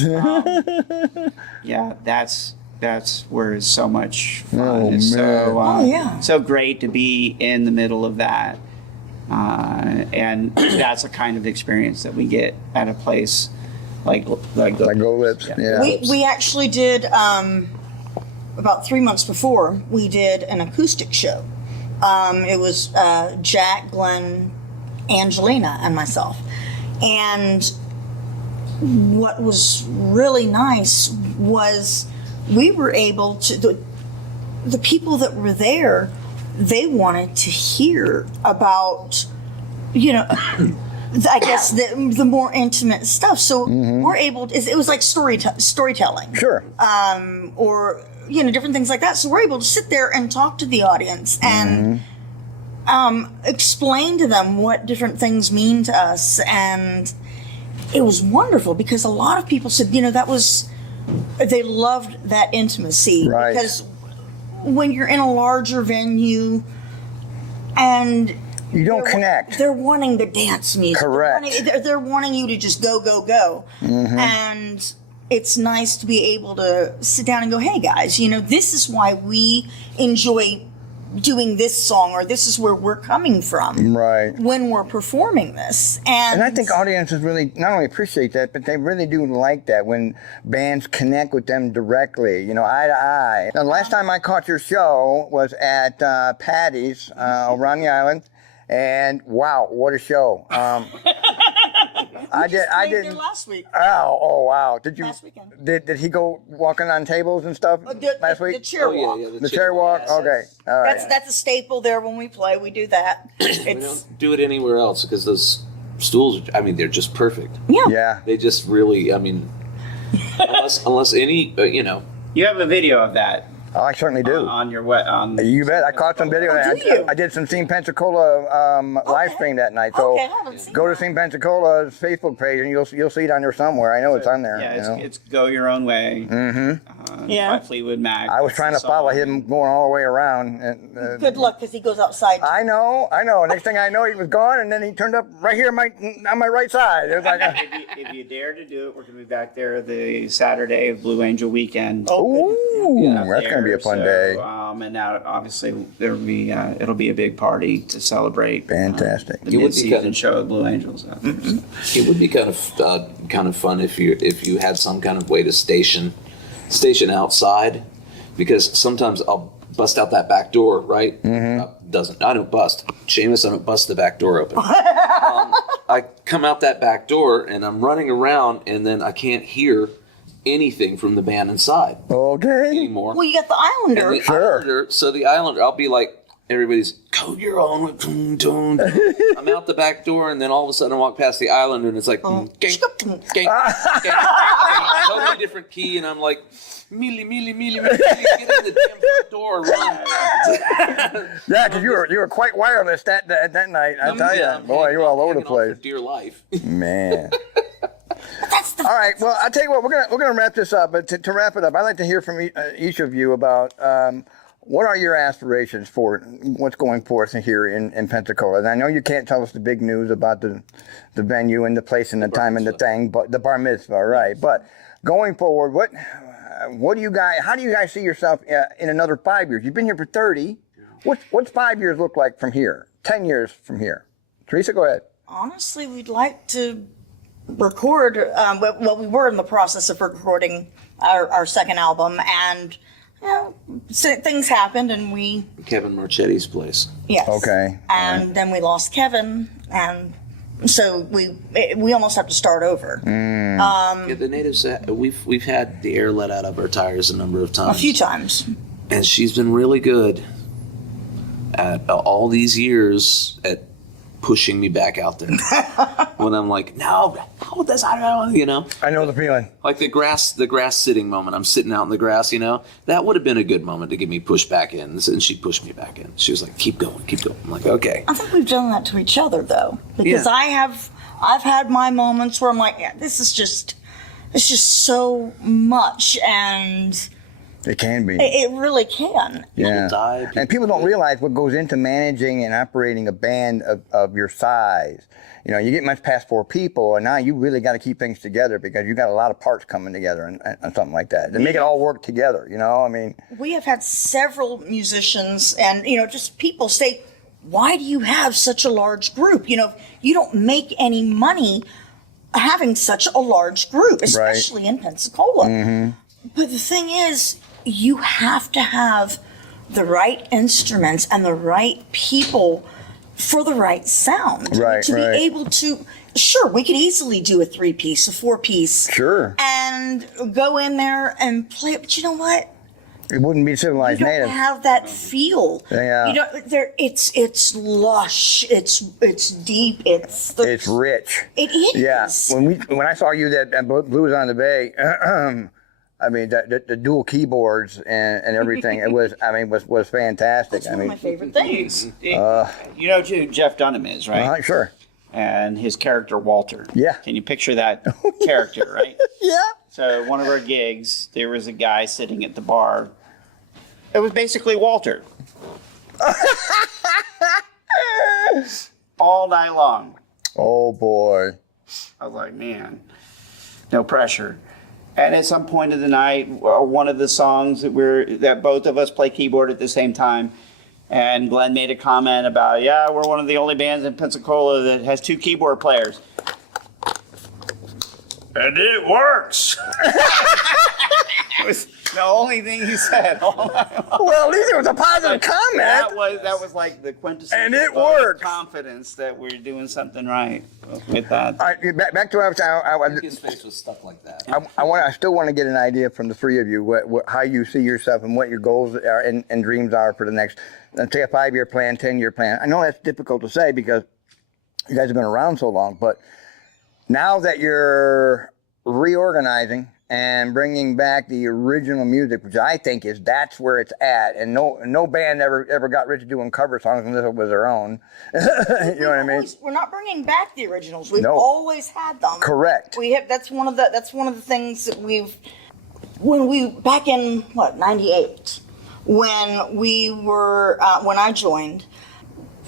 That's where it's so much fun. Oh, It's man. so great to be in the middle of that. And that's a kind of experience that we get at a place like Goat Lips. Yeah. We actually did, about 3 months before, we did an acoustic show. It was Jack, Glenn, Angelina, and myself. And what was really nice was we were able to, the people that were there, they wanted to hear about, I guess the more intimate stuff. So we're able to, it was like storytelling. Sure. Or, different things like that. So we're able to sit there and talk to the audience and explain to them what different things mean to us. And it was wonderful because a lot of people said, they loved that intimacy. Right. Because when you're in a larger venue and you don't connect. They're wanting the dance music. Correct. They're wanting you to just go, go, go. And it's nice to be able to sit down and go, hey guys, this is why we enjoy doing this song, or this is where we're coming from. Right. When we're performing this. And I think audiences really not only appreciate that, but they really do like that when bands connect with them directly, eye to eye. Now, the last time I caught your show was at Patty's over on the island, and wow, what a show. I did there last week. Oh, wow. Did you? Last weekend. Did he go walking on tables and stuff last week? The chair walk. The chair walk? Yes. Okay. All right. That's a staple there when we play. We do that. We don't do it anywhere else because those stools, they're just perfect. Yeah. They just really, unless any, You have a video of that Oh, I certainly do. on your You bet. I caught some video. Oh, do you? I did some Team Pensacola live stream that night. So Okay, I haven't seen go to that. Team Pensacola's Facebook page and you'll see it on there somewhere. I know it's on there. Yeah, it's Go Your Own Way. Yeah. By Fleetwood Mac. I was trying to follow him going all the way around. And, Good luck, because he goes outside. I know. Next thing I know, he was gone, and then he turned up right here on my right side. It was like, If you dare to do it, we're going to be back there the Saturday of Blue Angel weekend. ooh, that's going to be a fun day. And now, obviously, there'll be it'll be a big party to celebrate. Fantastic. The It would be mid-season kind of- show at Blue Angels. It would be kind of fun if you had some kind of way to station outside, because sometimes I'll bust out that back door, right? I don't bust. Seamus, I don't bust the back door open. I come out that back door and I'm running around, and then I can't hear anything from the band inside Okay. anymore. Well, you got the Islander. And the Sure. Islander, so the Islander, I'll be like, everybody's, go your own way. Dun, dun, dun. I'm out the back door, and then all of a sudden I walk past the Islander, and it's like, gang, gang, gang, totally different key, and I'm like, mealy, get in the damn front door, run. Yeah, because you were quite wireless that night. I tell you, I'm boy, you were all over the hanging on for place. dear life. Man. All right. Well, I'll tell you what. We're gonna wrap this up. But to wrap it up, I'd like to hear from each of you about what are your aspirations for what's going forth here in Pensacola? And I know you can't tell us the big news about the venue and the place and the time and the thing, but the bar mitzvah, right? But going forward, what do you guys? How do you guys see yourself in another 5 years? You've been here for 30. What's 5 years look like from here? 10 years from here? Teresa, go ahead. Honestly, we'd like to record. Well, we were in the process of recording our second album, and so things happened, and we. Kevin Marchetti's place. Yes. Okay. And then we lost Kevin, and so we almost have to start over. Yeah, the natives. We've had the air let out of our tires a number of times. A few times. And she's been really good at all these years at pushing me back out there. When I'm like, no, that's I don't, I know the feeling. Like the grass sitting moment. I'm sitting out in the grass, that would have been a good moment to get me pushed back in. And she pushed me back in. She was like, keep going. I'm like, okay. I think we've done that to each other though, because Yeah. I've had my moments where I'm like, it's just so much, and It can be. it really can. Yeah. People die, And people don't realize what goes into managing and operating a band of your size. You get much past 4 people, and now you really got to keep things together because you got a lot of parts coming together and something like that. To make it all work together, I mean. We have had several musicians and, just people say, why do you have such a large group? You don't make any money having such a large group, especially in Pensacola. Mm-hmm. But the thing is, you have to have the right instruments and the right people for the right sound. Right, to be right. able to, sure, we could easily do a 3-piece, a 4-piece. Sure. And go in there and play it. But you know what? It wouldn't be Civilized You don't native. have that feel. Yeah. It's lush. It's deep. It's rich. It is. Yeah. When I saw you that Blues on the Bay, I mean the dual keyboards and everything, it was fantastic. That's one of my favorite things. You know who Jeff Dunham is, right? Sure. And his character Walter. Yeah. Can you picture that character, right? Yeah. So one of our gigs, there was a guy sitting at the bar. It was basically Walter. All night long. Oh boy. I was like, man, no pressure. And at some point of the night, one of the songs that both of us play keyboard at the same time, and Glenn made a comment about, we're one of the only bands in Pensacola that has 2 keyboard players. And it works. It was the only thing he said all night long. Well, at least it was a positive comment. That was like the quintessential And it works. confidence that we're doing something right with that. All right, back to what His face was stuck like that. I still want to get an idea from the 3 of you how you see yourself and what your goals are and dreams are for the next, let's say, a 5-year plan, 10-year plan. I know that's difficult to say because you guys have been around so long, but now that you're reorganizing and bringing back the original music, which I think that's where it's at, and no band ever got rich doing cover songs unless it was their own. You know what I mean? We're not bringing back the originals. We've No. always had them. Correct. We have. That's one of the things that back in 98, when we were when I joined,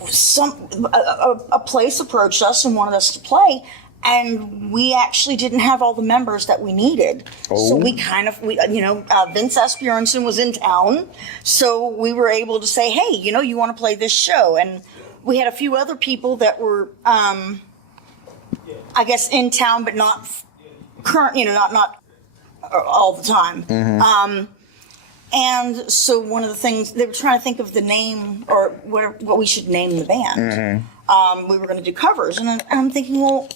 a place approached us and wanted us to play. And we actually didn't have all the members that we needed. Oh. So we Vince Asbjornson was in town. So we were able to say, hey, you want to play this show? And we had a few other people that were, I guess, in town, but not current, not all the time. Mm-hmm. And so one of the things, they were trying to think of the name or what we should name the band. Mm-hmm. We were going to do covers. And I'm thinking, well,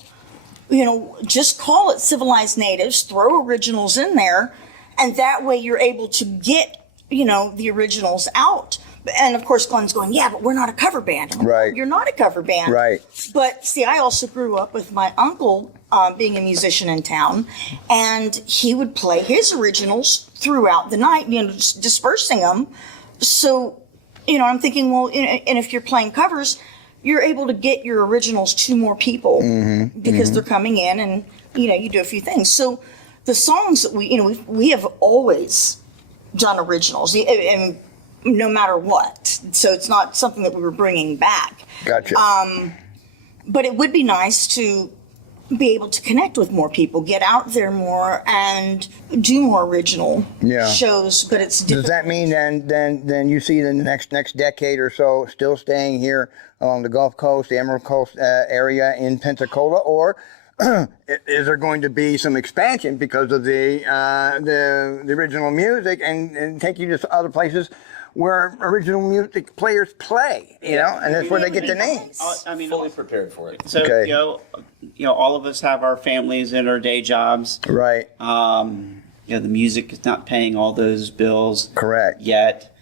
just call it Civilized Natives, throw originals in there, and that way you're able to get, the originals out. And of course, Glenn's going, yeah, but we're not a cover band. I'm like, Right. You're not a cover band. Right. But see, I also grew up with my uncle being a musician in town, and he would play his originals throughout the night, just dispersing them. So, I'm thinking, well, and if you're playing covers, you're able to get your originals to more people because they're coming in and, you do a few things. So the songs that we have always done originals. And no matter what. So it's not something that we were bringing back. Gotcha. But it would be nice to be able to connect with more people, get out there more, and do more original shows. But it's difficult. Does that mean then you see the next decade or so still staying here along the Gulf Coast, the Emerald Coast area in Pensacola, or is there going to be some expansion because of the original music and take you to other places where original music players play, you know, and that's where they get the names? I mean, Fully prepared for it. so Okay. you know, all of us have our families and our day jobs. Right. You know, the music is not paying all those bills Correct. yet.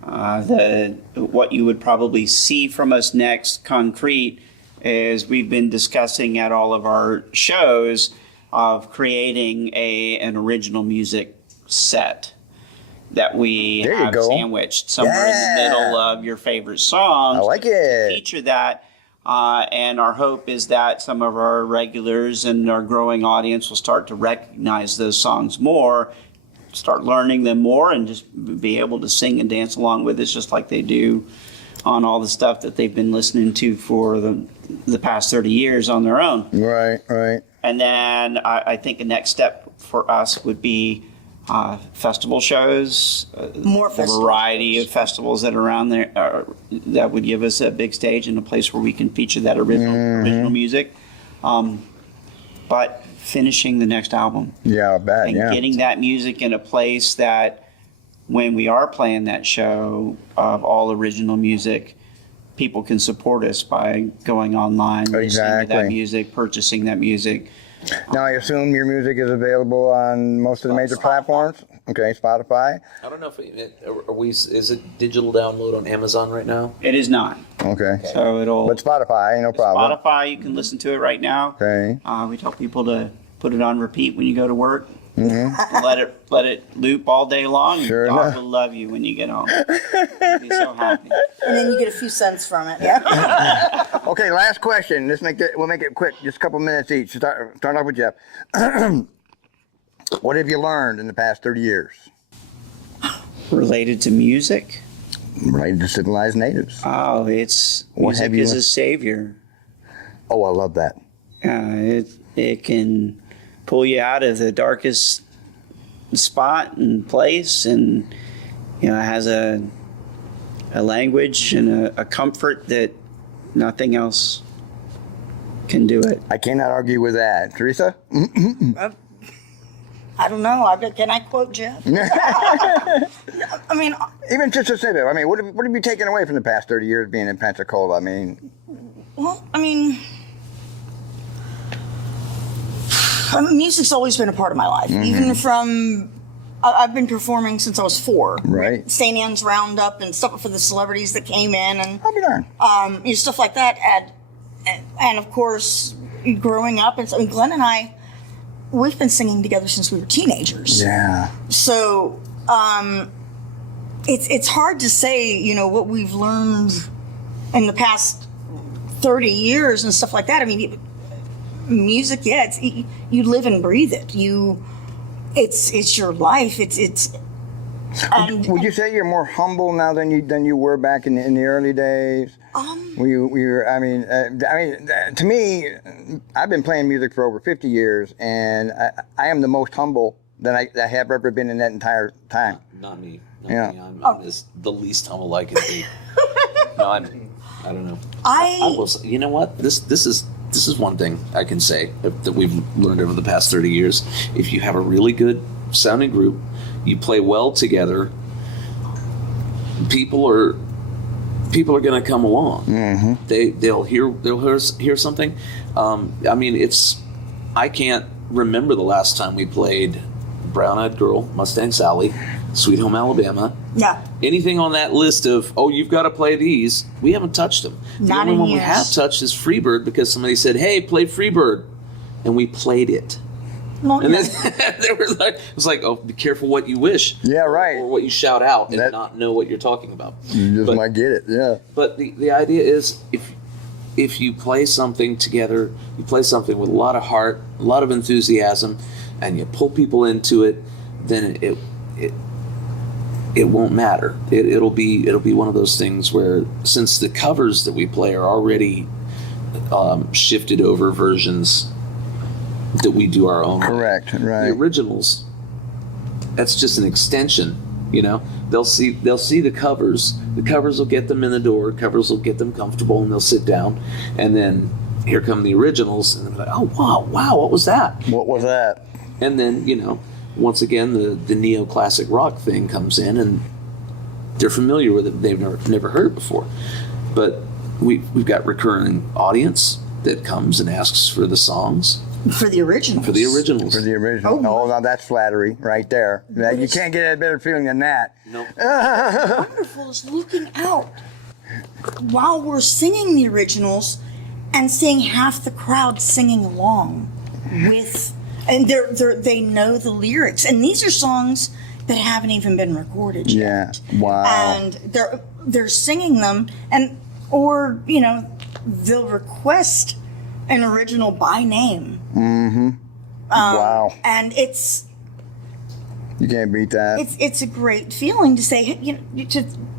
What you would probably see from us next, concrete, is we've been discussing at all of our shows of creating an original music set that we There you have go. sandwiched somewhere in the middle of your favorite songs. I like it. Feature that. And our hope is that some of our regulars and our growing audience will start to recognize those songs more, start learning them more, and just be able to sing and dance along with us just like they do on all the stuff that they've been listening to for the past 30 years on their own. Right. Right. And then I think the next step for us would be festival shows, More the festival variety shows. of festivals that are around there that would give us a big stage and a place where we can feature that original music. But finishing the next album Yeah, I bet. and Yeah. getting that music in a place that when we are playing that show of all original music, people can support us by going online, listening to Exactly. that music, purchasing that music. Now I assume your music is available on most of the major platforms. Okay, Spotify. I don't know if is it digital download on Amazon right now? It is not. Okay. So it'll But Spotify, no problem. Spotify, you can listen to it right now. Okay. We tell people to put it on repeat when you go to work. Mm-hmm. Let it loop all day long. Sure Dog enough. will love you when you get home. You'll be so happy. And then you get a few cents from it. Yeah. Okay, last question. We'll make it quick. Just a couple minutes each. Start off with Jeff. What have you learned in the past 30 years? Related to music, Related to civilized natives. it's What music have you is a learned? savior. Oh, I love that. It can pull you out of the darkest spot and place, and it has a language and a comfort that nothing else can do it. I cannot argue with that. Teresa? I don't know. Can I quote Jeff? I mean, Even just a snippet. I mean, what have you taken away from the past 30 years being in Pensacola? I mean, music's always been a part of my life. Even from, I've been performing since I was 4. Right. St. Anne's Roundup and stuff for the celebrities that came in, and I'll be darned. stuff like that. And of course, growing up, and so Glenn and I, we've been singing together since we were teenagers. Yeah. So it's hard to say, what we've learned in the past 30 years and stuff like that. I mean, music, you live and breathe it. It's your life. Would you say you're more humble now than you were back in the early days? To me, I've been playing music for over 50 years, and I am the most humble that I have ever been in that entire time. Not me. Yeah. Me. I'm the least humble I can be. No, I don't know. I will say, you know what? This is one thing I can say that we've learned over the past 30 years. If you have a really good sounding group, you play well together, people are going to come along. Mm-hmm. They'll hear something. I can't remember the last time we played Brown Eyed Girl, Mustang Sally, Sweet Home Alabama. Yeah. Anything on that list of, you've got to play these, we haven't touched them. The Not only in one we years. have touched is Freebird, because somebody said, hey, play Freebird. And we played it. No, And then they were like, it was like, be careful what you wish. Yeah, right. Or what you shout out and That- not know what you're talking about. You just might get it. Yeah. But the idea is, if you play something together, you play something with a lot of heart, a lot of enthusiasm, and you pull people into it, then it won't matter. It'll be one of those things where, since the covers that we play are already shifted over versions that we do our own. Correct. Right. The originals, that's just an extension. You know, they'll see the covers. The covers will get them in the door. Covers will get them comfortable, and they'll sit down. And then here come the originals, and they're like, "Oh wow, what was that?" What was that? And then, you know, once again, the neoclassic rock thing comes in, and they're familiar with it. They've never heard it before. But we've got recurring audience that comes and asks for the songs. For the originals. For the originals. For the original. Oh, Oh, now that's flattery right there. You can't get a better feeling than that. Nope. Wonderful is looking out while we're singing the originals and seeing half the crowd singing along with, and they know the lyrics, and these are songs that haven't even been recorded yet. Yeah. Wow. And they're singing them, or you know, they'll request an original by name. Mm-hmm. Wow. And You can't beat that. it's a great feeling to say, you know,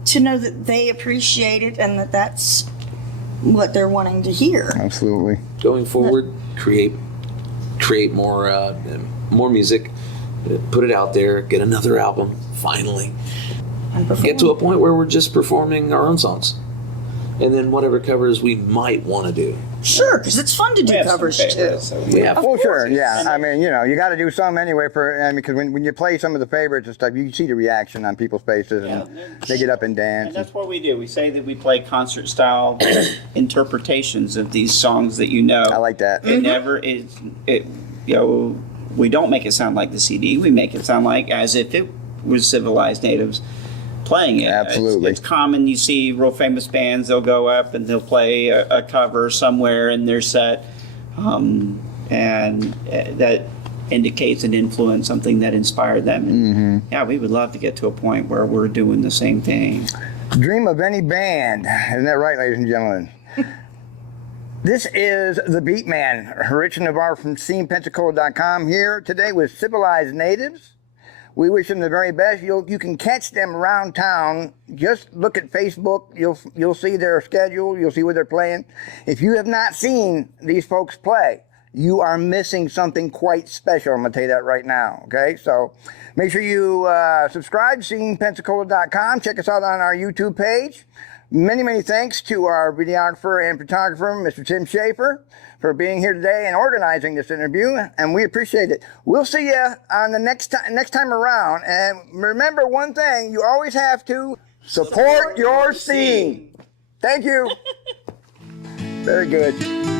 to know that they appreciate it and that's what they're wanting to hear. Absolutely. Going forward, create more music, put it out there, get another album, finally. And Get to a point where we're just performing our own songs. And then whatever covers we might want to do. Sure, because it's fun to do covers too. Yeah. Well, sure, yeah. I mean, you know, you got to do some anyway because when you play some of the favorites and stuff, you see the reaction on people's faces, and they get up and dance. And that's what we do. We say that we play concert style interpretations of these songs that you know. I like that. It never is. You know, we don't make it sound like the CD. We make it sound like as if it was Civilized natives playing it. Absolutely. It's common. You see real famous bands, they'll go up and they'll play a cover somewhere in their set, and that indicates an influence, something that inspired them. And yeah, we would love to get to a point where we're doing the same thing. Dream of any band. Isn't that right, ladies and gentlemen? This is the Beat Man, Rich Navarre from ScenePensacola.com, here today with Civilized Natives. We wish them the very best. You can catch them around town. Just look at Facebook. You'll see their schedule. You'll see where they're playing. If you have not seen these folks play, you are missing something quite special. I'm going to tell you that right now, okay? So make sure you subscribe, ScenePensacola.com. Check us out on our YouTube page. Many, many thanks to our videographer and photographer, Mr. Tim Schaffer, for being here today and organizing this interview, and we appreciate it. We'll see you on the next time around, and remember one thing, you always have to support your scene. Thank you. Very good.